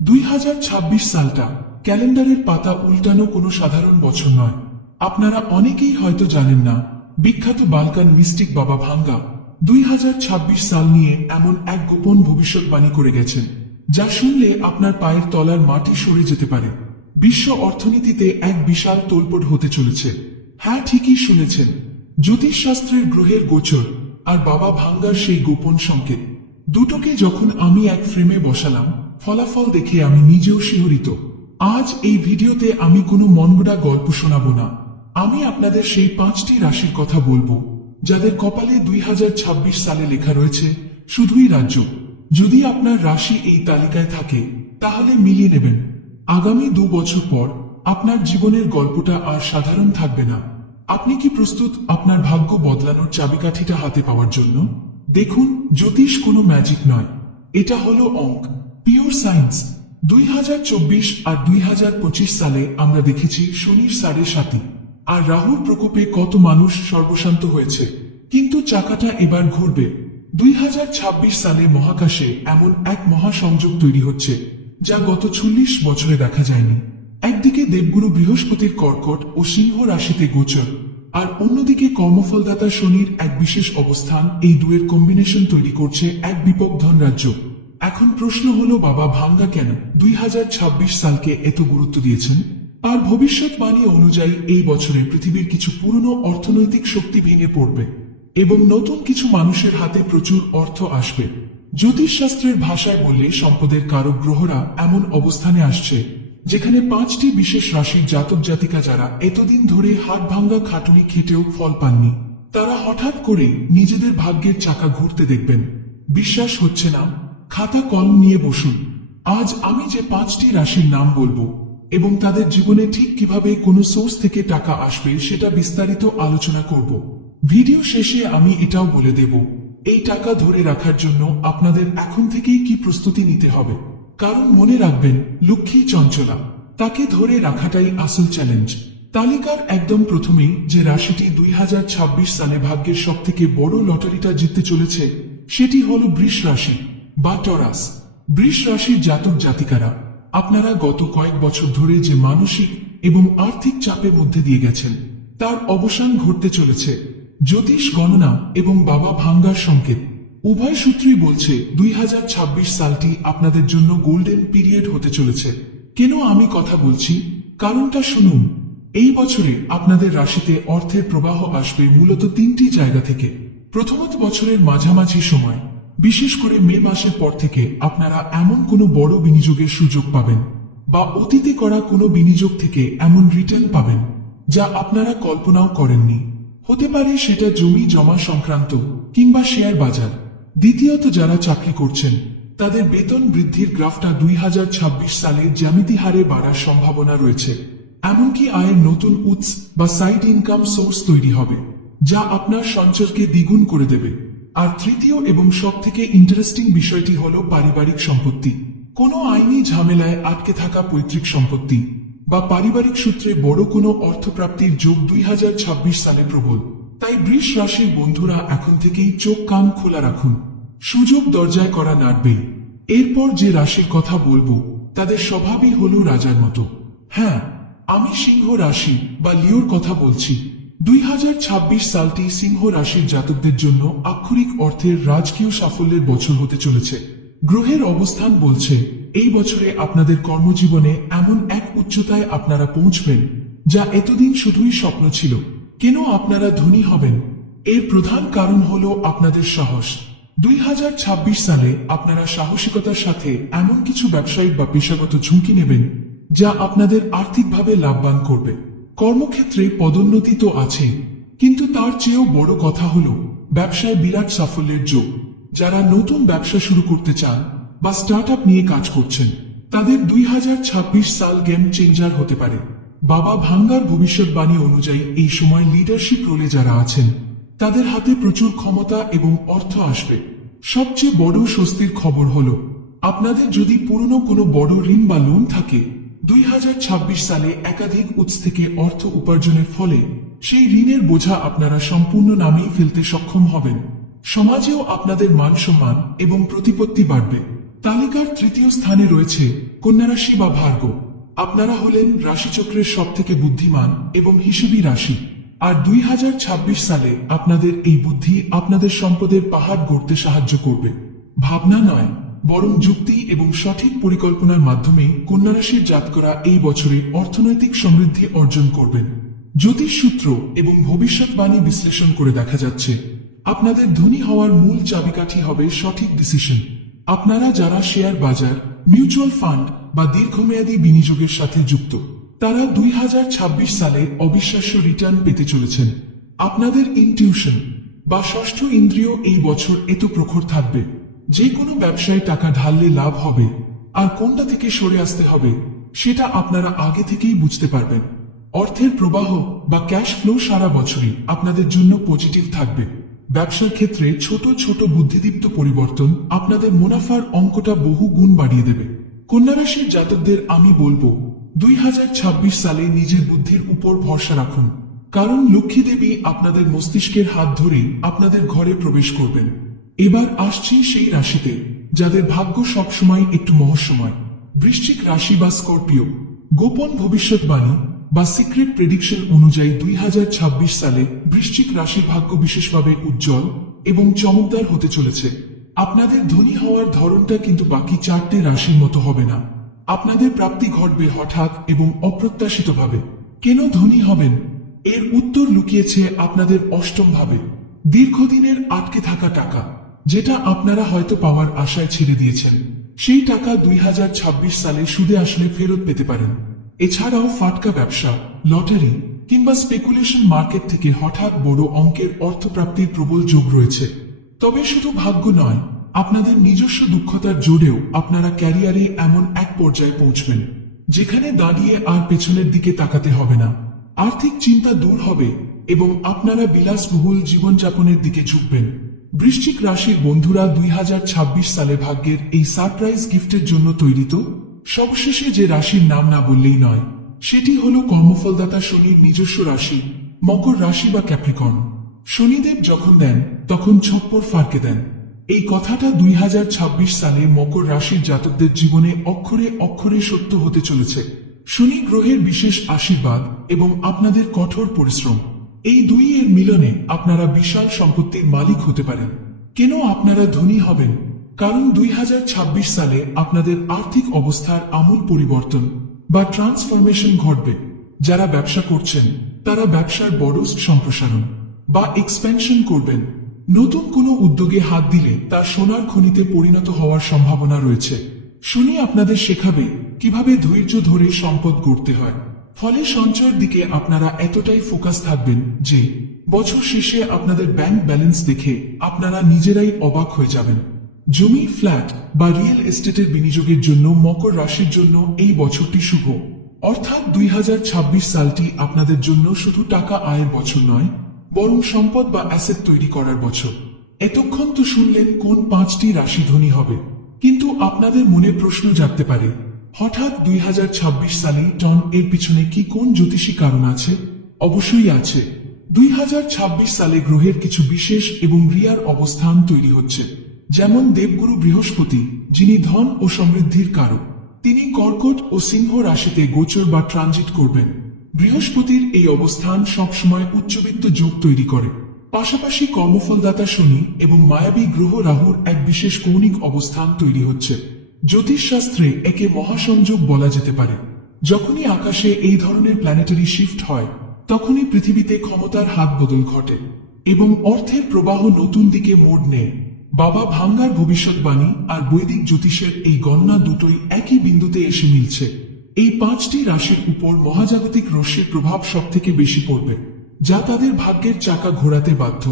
2026 সালটা ক্যালেন্ডারের পাতা উল্টানো কোনো সাধারণ বছর নয়। আপনারা অনেকেই হয়তো জানেন না, বিখ্যাত বালকান মিস্টিক বাবা ভাঙ্গা 2026 সাল নিয়ে এমন এক গোপন ভবিষ্যৎবাণী করে গেছেন, যা শুনলে আপনার পায়ের তলার মাটি সরে যেতে পারে। বিশ্ব অর্থনীতিতে এক বিশাল তোলপাড় হতে চলেছে। হ্যাঁ, ঠিকই শুনেছেন, জ্যোতিষশাস্ত্রের গ্রহের গোচর আর বাবা ভাঙ্গার সেই গোপন সংকেত দুটোকে যখন আমি এক ফ্রেমে বসালাম, ফলাফল দেখে আমি নিজেও শিহরিত। আজ এই ভিডিওতে আমি কোনো মনগড়া গল্প শোনাবো না, আমি আপনাদের সেই 5টি রাশির কথা বলবো যাদের কপালে 2026 সালে লেখা রয়েছে শুধুই রাজ্য। যদি আপনার রাশি এই তালিকায় থাকে তাহলে মিলিয়ে নেবেন, আগামী 2 বছর পর আপনার জীবনের গল্পটা আর সাধারণ থাকবে না। আপনি কি প্রস্তুত আপনার ভাগ্য বদলানোর চাবিকাঠিটা হাতে পাওয়ার জন্য? দেখুন, জ্যোতিষ কোনো ম্যাজিক নয়, এটা হলো অঙ্ক, পিওর সায়েন্স। 2024 আর 2025 সালে আমরা দেখেছি শনির 7.5 আর রাহুর প্রকোপে কত মানুষ সর্বশান্ত হয়েছে, কিন্তু চাকাটা এবার ঘুরবে। 2026 সালে মহাকাশে এমন এক মহাসংযোগ তৈরি হচ্ছে যা গত 40 বছরে দেখা যায়নি। একদিকে দেবগুরু বৃহস্পতির কর্কট ও সিংহ রাশিতে গোচর, আর অন্যদিকে কর্মফলদাতা শনির এক বিশেষ অবস্থান, এই দুয়ের কম্বিনেশন তৈরি করছে এক বিপদ ধনরাজ্য। এখন প্রশ্ন হলো, বাবা ভাঙ্গা কেন 2026 সালকে এত গুরুত্ব দিয়েছেন? আর ভবিষ্যৎবাণী অনুযায়ী এই বছরে পৃথিবীর কিছু পুরনো অর্থনৈতিক শক্তি ভেঙে পড়বে এবং নতুন কিছু মানুষের হাতে প্রচুর অর্থ আসবে। জ্যোতিষশাস্ত্রের ভাষায় বললে সম্পদের কারক গ্রহরা এমন অবস্থানে আসছে যেখানে 5টি বিশেষ রাশির জাতক জাতিকা যারা এতদিন ধরে হাত ভাঙ্গা খাটুনি খেটেও ফল পাননি, তারা হঠাৎ করে নিজেদের ভাগ্যের চাকা ঘুরতে দেখবেন। বিশ্বাস হচ্ছে না? খাতা কলম নিয়ে বসুন। আজ আমি যে 5টি রাশির নাম বলবো এবং তাদের জীবনে ঠিক কিভাবে কোনো সোর্স থেকে টাকা আসবে সেটা বিস্তারিত আলোচনা করব। ভিডিও শেষে আমি এটাও বলে দেব এই টাকা ধরে রাখার জন্য আপনাদের এখন থেকেই কি প্রস্তুতি নিতে হবে। কারণ মনে রাখবেন, লক্ষ্মী চঞ্চলা, তাকে ধরে রাখাটাই আসল চ্যালেঞ্জ। তালিকার একদম প্রথমেই যে রাশিটি 2026 সালে ভাগ্যের সবথেকে বড় লটারিটা জিততে চলেছে সেটি হল বৃষ রাশি বা টরাস। বৃষ রাশির জাতক জাতিকারা, আপনারা গত কয়েক বছর ধরে যে মানসিক এবং আর্থিক চাপের মধ্যে দিয়ে গেছেন তার অবসান ঘটতে চলেছে। জ্যোতিষ গণনা এবং বাবা ভাঙ্গার সংকেত উভয় সূত্রই বলছে 2026 সালটি আপনাদের জন্য গোল্ডেন পিরিয়ড হতে চলেছে। কেন আমি কথা বলছি, কারণটা শুনুন। এই বছরে আপনাদের রাশিতে অর্থের প্রবাহ আসবে মূলত 3টি জায়গা থেকে। প্রথমত, বছরের মাঝামাঝি সময়, বিশেষ করে মে মাসের পর থেকে আপনারা এমন কোনো বড় বিনিয়োগের সুযোগ পাবেন বা অতীতে করা কোনো বিনিয়োগ থেকে এমন রিটার্ন পাবেন যা আপনারা কল্পনাও করেননি। হতে পারে সেটা জমি জমা সংক্রান্ত কিংবা শেয়ার বাজার। দ্বিতীয়ত, যারা চাকরি করছেন তাদের বেতন বৃদ্ধির গ্রাফটা 2026 সালে জ্যামিতি হারে বাড়ার সম্ভাবনা রয়েছে। এমনকি আয়ের নতুন উৎস বা সাইড ইনকাম সোর্স তৈরি হবে যা আপনার সঞ্চয়কে দ্বিগুণ করে দেবে। আর তৃতীয় এবং সবথেকে ইন্টারেস্টিং বিষয়টি হল পারিবারিক সম্পত্তি। কোনো আইনি ঝামেলায় আটকে থাকা পৈতৃক সম্পত্তি বা পারিবারিক সূত্রে বড় কোনো অর্থপ্রাপ্তির যোগ 2026 সালে প্রবল। তাই বৃষ রাশির বন্ধুরা এখন থেকেই চোখ কান খোলা রাখুন, সুযোগ দরজায় করা নাড়বেই। এরপর যে রাশির কথা বলবো তাদের স্বভাবই হল রাজার মতো। হ্যাঁ, আমি সিংহ রাশি বা লিওর কথা বলছি। 2026 সালটি সিংহ রাশির জাতকদের জন্য আক্ষরিক অর্থের রাজকীয় সাফল্যের বছর হতে চলেছে। গ্রহের অবস্থান বলছে এই বছরে আপনাদের কর্মজীবনে এমন এক উচ্চতায় আপনারা পৌঁছবেন যা এতদিন শুধুই স্বপ্ন ছিল। কেন আপনারা ধনী হবেন? এর প্রধান কারণ হল আপনাদের সাহস। 2026 সালে আপনারা সাহসিকতার সাথে এমন কিছু ব্যবসায়িক বা পেশাগত ঝুঁকি নেবেন যা আপনাদের আর্থিকভাবে লাভবান করবে। কর্মক্ষেত্রে পদোন্নতি তো আছেই, কিন্তু তার চেয়েও বড় কথা হল ব্যবসায় বিরাট সাফল্যের যোগ। যারা নতুন ব্যবসা শুরু করতে চান বা স্টার্টআপ নিয়ে কাজ করছেন তাদের 2026 সাল গেম চেঞ্জার হতে পারে। বাবা ভাঙ্গার ভবিষ্যৎবাণী অনুযায়ী এই সময় লিডারশিপ রোলে যারা আছেন তাদের হাতে প্রচুর ক্ষমতা এবং অর্থ আসবে। সবচেয়ে বড় স্বস্তির খবর হল, আপনাদের যদি পুরনো কোনো বড় ঋণ বা লোন থাকে, 2026 সালে একাধিক উৎস থেকে অর্থ উপার্জনের ফলে সেই ঋণের বোঝা আপনারা সম্পূর্ণ নামিয়ে ফেলতে সক্ষম হবেন। সমাজেও আপনাদের মান সম্মান এবং প্রতিপত্তি বাড়বে। তালিকার তৃতীয় স্থানে রয়েছে কন্যা রাশি বা ভার্গ। আপনারা হলেন রাশিচক্রের সবথেকে বুদ্ধিমান এবং হিসেবী রাশি। আর 2026 সালে আপনাদের এই বুদ্ধি আপনাদের সম্পদের পাহাড় গড়তে সাহায্য করবে। ভাবনা নয়, বরং যুক্তি এবং সঠিক পরিকল্পনার মাধ্যমে কন্যা রাশির জাতকরা এই বছরে অর্থনৈতিক সমৃদ্ধি অর্জন করবেন। জ্যোতিষ সূত্র এবং ভবিষ্যৎবাণী বিশ্লেষণ করে দেখা যাচ্ছে আপনাদের ধনী হওয়ার মূল চাবিকাঠি হবে সঠিক ডিসিশন। আপনারা যারা শেয়ার বাজার, মিউচুয়াল ফান্ড বা দীর্ঘমেয়াদী বিনিয়োগের সাথে যুক্ত, তারা 2026 সালে অবিশ্বাস্য রিটার্ন পেতে চলেছেন। আপনাদের ইনটিউশন বা ষষ্ঠ ইন্দ্রিয় এই বছর এত প্রখর থাকবে যে কোনো ব্যবসায় টাকা ঢাললে লাভ হবে, আর কোনটা থেকে সরে আসতে হবে সেটা আপনারা আগে থেকেই বুঝতে পারবেন। অর্থের প্রবাহ বা ক্যাশ ফ্লো সারা বছরই আপনাদের জন্য পজিটিভ থাকবে। ব্যবসার ক্ষেত্রে ছোট ছোট বুদ্ধিদীপ্ত পরিবর্তন আপনাদের মুনাফার অঙ্কটা বহু গুণ বাড়িয়ে দেবে। কন্যা রাশির জাতকদের আমি বলবো 2026 সালে নিজের বুদ্ধির উপর ভরসা রাখুন, কারণ লক্ষ্মী দেবী আপনাদের মস্তিষ্কের হাত ধরেই আপনাদের ঘরে প্রবেশ করবেন। এবার আসছি সেই রাশিতে যাদের ভাগ্য সবসময় একটু মহস্যময়। বৃশ্চিক রাশি বা স্করপিও। গোপন ভবিষ্যৎবাণী বা সিক্রেট প্রেডিকশন অনুযায়ী 2026 সালে বৃশ্চিক রাশির ভাগ্য বিশেষভাবে উজ্জ্বল এবং চমকদার হতে চলেছে। আপনাদের ধনী হওয়ার ধরনটা কিন্তু বাকি 4টে রাশির মতো হবে না। আপনাদের প্রাপ্তি ঘটবে হঠাৎ এবং অপ্রত্যাশিতভাবে। কেন ধনী হবেন? এর উত্তর লুকিয়েছে আপনাদের অষ্টম ভাবে। দীর্ঘদিনের আটকে থাকা টাকা, যেটা আপনারা হয়তো পাওয়ার আশায় ছেড়ে দিয়েছেন, সেই টাকা 2026 সালে সুদে আসলে ফেরত পেতে পারেন। এছাড়াও ফাটকা ব্যবসা, লটারি কিংবা স্পেকুলেশন মার্কেট থেকে হঠাৎ বড় অঙ্কের অর্থপ্রাপ্তির প্রবল যোগ রয়েছে। তবে শুধু ভাগ্য নয়, আপনাদের নিজস্ব দক্ষতার জোরেও আপনারা ক্যারিয়ারে এমন এক পর্যায়ে পৌঁছবেন যেখানে দাঁড়িয়ে আর পেছনের দিকে তাকাতে হবে না। আর্থিক চিন্তা দূর হবে এবং আপনারা বিলাসবহুল জীবনযাপনের দিকে ঝুঁকবেন। বৃশ্চিক রাশির বন্ধুরা 2026 সালে ভাগ্যের এই সারপ্রাইজ গিফটের জন্য তৈরি তো? সবশেষে যে রাশির নাম না বললেই নয়, সেটি হল কর্মফলদাতা শনির নিজস্ব রাশি, মকর রাশি বা ক্যাপ্রিকর্ন। শনিদেব যখন দেন তখন ছপ্পর ফারকে দেন। এই কথাটা 2026 সালে মকর রাশির জাতকদের জীবনে অক্ষরে অক্ষরে সত্য হতে চলেছে। শনি গ্রহের বিশেষ আশীর্বাদ এবং আপনাদের কঠোর পরিশ্রম, এই দুই এর মিলনে আপনারা বিশাল সম্পত্তির মালিক হতে পারেন। কেন আপনারা ধনী হবেন? কারণ 2026 সালে আপনাদের আর্থিক অবস্থার আমূল পরিবর্তন বা ট্রান্সফরমেশন ঘটবে। যারা ব্যবসা করছেন তারা ব্যবসার বড় সম্প্রসারণ বা এক্সপেনশন করবেন। নতুন কোনো উদ্যোগে হাত দিলে তা সোনার খনিতে পরিণত হওয়ার সম্ভাবনা রয়েছে। শনি আপনাদের শেখাবে কিভাবে ধৈর্য ধরে সম্পদ গড়তে হয়। ফলে সঞ্চয়ের দিকে আপনারা এতটাই ফোকাস থাকবেন যে বছর শেষে আপনাদের ব্যাংক ব্যালেন্স দেখে আপনারা নিজেরাই অবাক হয়ে যাবেন। জমি, ফ্ল্যাট বা রিয়েল এস্টেটের বিনিয়োগের জন্য মকর রাশির জন্য এই বছরটি শুভ। অর্থাৎ 2026 সালটি আপনাদের জন্য শুধু টাকা আয়ের বছর নয়, বরং সম্পদ বা অ্যাসেট তৈরি করার বছর। এতক্ষণ তো শুনলেন কোন 5টি রাশি ধনী হবে, কিন্তু আপনাদের মনে প্রশ্ন জাগতে পারে, হঠাৎ 2026 সালে টন এর পিছনে কি কোন জ্যোতিষী কারণ আছে? অবশ্যই আছে। 2026 সালে গ্রহের কিছু বিশেষ এবং রিয়ার অবস্থান তৈরি হচ্ছে। যেমন দেবগুরু বৃহস্পতি, যিনি ধন ও সমৃদ্ধির কারক, তিনি কর্কট ও সিংহ রাশিতে গোচর বা ট্রানজিট করবেন। বৃহস্পতির এই অবস্থান সবসময় উচ্চবিত্ত যোগ তৈরি করে। পাশাপাশি কর্মফলদাতা শনি এবং মায়াবী গ্রহ রাহুর এক বিশেষ কৌণিক অবস্থান তৈরি হচ্ছে। জ্যোতিষশাস্ত্রে একে মহাসংযোগ বলা যেতে পারে। যখনই আকাশে এই ধরনের প্ল্যানেটারি শিফট হয়, তখনই পৃথিবীতে ক্ষমতার হাত বদল ঘটে এবং অর্থের প্রবাহ নতুন দিকে মোড় নেয়। বাবা ভাঙ্গার ভবিষ্যৎবাণী আর বৈদিক জ্যোতিষের এই গণনা দুটোই একই বিন্দুতে এসে মিলছে। এই 5টি রাশির উপর মহাজাগতিক রশ্মির প্রভাব সবথেকে বেশি পড়বে, যা তাদের ভাগ্যের চাকা ঘোরাতে বাধ্য।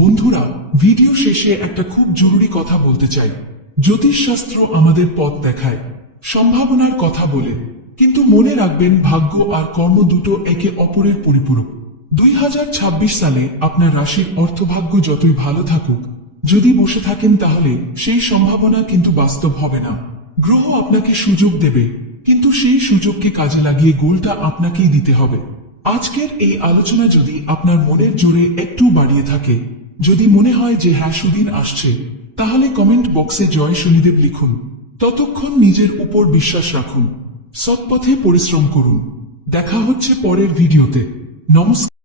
বন্ধুরা, ভিডিও শেষে একটা খুব জরুরি কথা বলতে চাই। জ্যোতিষশাস্ত্র আমাদের পথ দেখায়, সম্ভাবনার কথা বলে, কিন্তু মনে রাখবেন ভাগ্য আর কর্ম দুটো একে অপরের পরিপূরক। 2026 সালে আপনার রাশির অর্থভাগ্য যতই ভালো থাকুক, যদি বসে থাকেন তাহলে সেই সম্ভাবনা কিন্তু বাস্তব হবে না। গ্রহ আপনাকে সুযোগ দেবে, কিন্তু সেই সুযোগকে কাজে লাগিয়ে গোলটা আপনাকেই দিতে হবে। আজকের এই আলোচনা যদি আপনার মনের জোরে একটু বাড়িয়ে থাকে, যদি মনে হয় যে হ্যাঁ সুদিন আসছে, তাহলে কমেন্ট বক্সে জয় শনিদেব লিখুন। ততক্ষণ নিজের উপর বিশ্বাস রাখুন, সৎপথে পরিশ্রম করুন। দেখা হচ্ছে পরের ভিডিওতে। নমস্কার।